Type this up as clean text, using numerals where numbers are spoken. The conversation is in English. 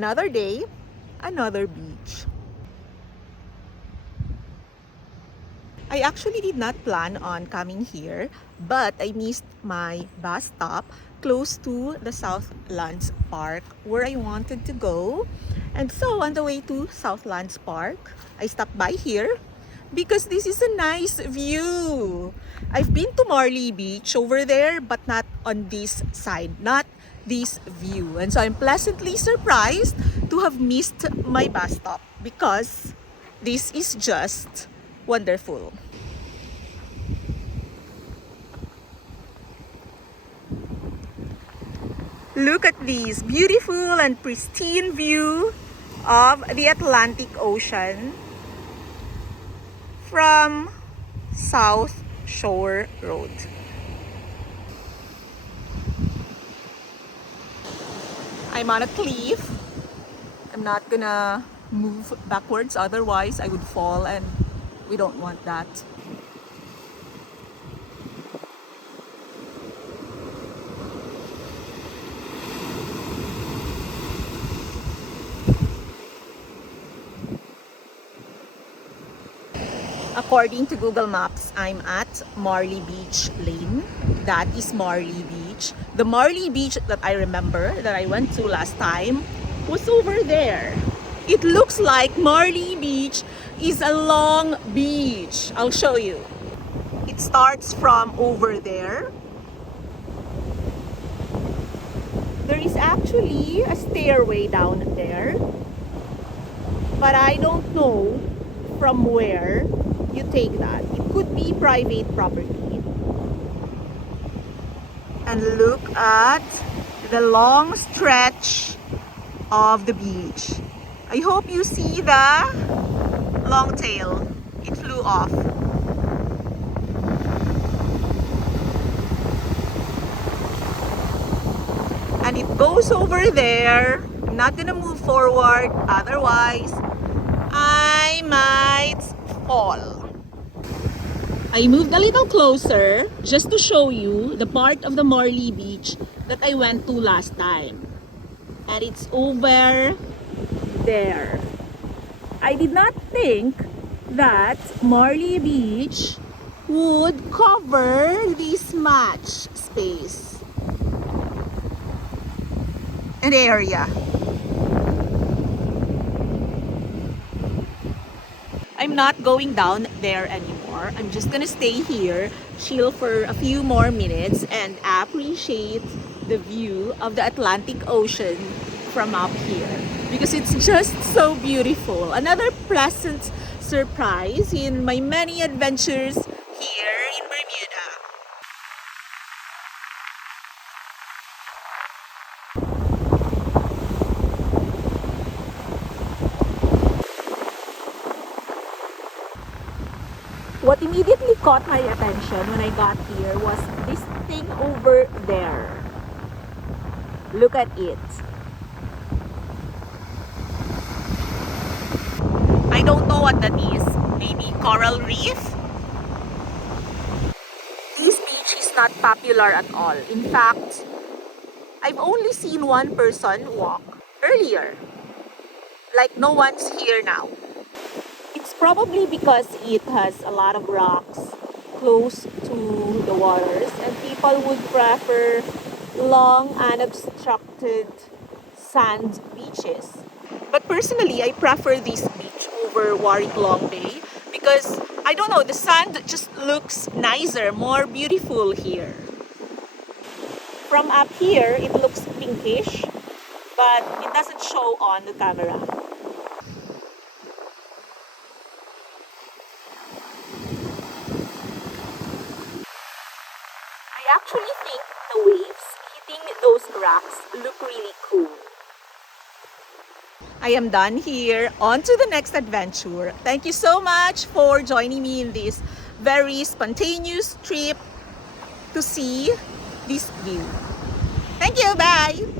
Another day, another beach. I actually did not plan on coming here, but I missed my bus stop close to the Southlands Park where I wanted to go. And so on the way to Southlands Park, I stopped by here because this is a nice view. I've been to Marley Beach over there, but not on this side, not this view. And so I'm pleasantly surprised to have missed my bus stop because this is just wonderful. Look at this beautiful and pristine view of the Atlantic Ocean from South Shore Road. I'm on a cliff. I'm not gonna move backwards, otherwise I would fall, and we don't want that. According to Google Maps, I'm at Marley Beach Lane. That is Marley Beach. The Marley Beach that I remember, that I went to last time, was over there. It looks like Marley Beach is a long beach. I'll show you. It starts from over there. There is actually a stairway down there, but I don't know from where you take that. It could be private property. And look at the long stretch of the beach. I hope you see the long tail. It flew off. And it goes over there. I'm not gonna move forward, otherwise I might fall. I moved a little closer just to show you the part of the Marley Beach that I went to last time. And it's over there. I did not think that Marley Beach would cover this much space and area. I'm not going down there anymore. I'm just gonna stay here, chill for a few more minutes, and appreciate the view of the Atlantic Ocean from up here because it's just so beautiful. Another pleasant surprise in my many adventures here in Bermuda. What immediately caught my attention when I got here was this thing over there. Look at it. I don't know what that is. Maybe coral reef? This beach is not popular at all. In fact, I've only seen one person walk earlier. Like no one's here now. It's probably because it has a lot of rocks close to the waters, and people would prefer long, unobstructed sand beaches. But personally, I prefer this beach over Warwick-Long Bay because, I don't know, the sand just looks nicer, more beautiful here. From up here, it looks pinkish, but it doesn't show on the camera. I actually think the waves hitting those rocks look really cool. I am done here. On to the next adventure. Thank you so much for joining me in this very spontaneous trip to see this view. Thank you. Bye.